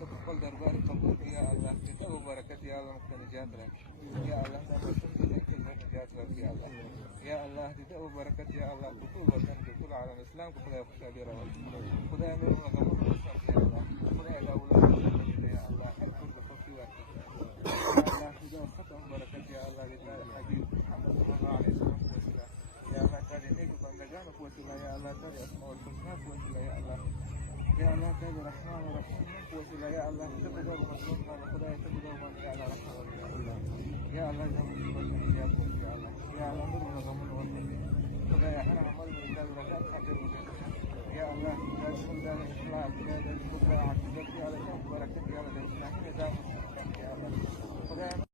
تقبل دربار قبول يا الله kita berkat ya Allah muka najat ya Allah dapat kita najat ya Allah ya Allah kita berkat ya Allah betul bahkan betul alam Islam kepada khusabir خدا امر مغمور ya Allah خدا دولة ya Allah حكم بخفي وقت يا الله خدا ختم بركات يا الله حبيب محمد صلى الله عليه وسلم يا الله تعالى نيك بندگان وسيلة يا الله تعالى اسماء الحسنى وسيلة يا الله يا الله تعالى الرحمن الرحيم وسيلة يا الله تقدر ومسلمنا وخدا تقدر ومن يا الله رحمن يا الله زمن يا الله يا الله نور زمن وسيلة خدا يا حنا عمل من ذا الرجال خاطر يا الله لا تكون ذا الإخلاص لا تكون ذا عقيدة يا الله بركة يا الله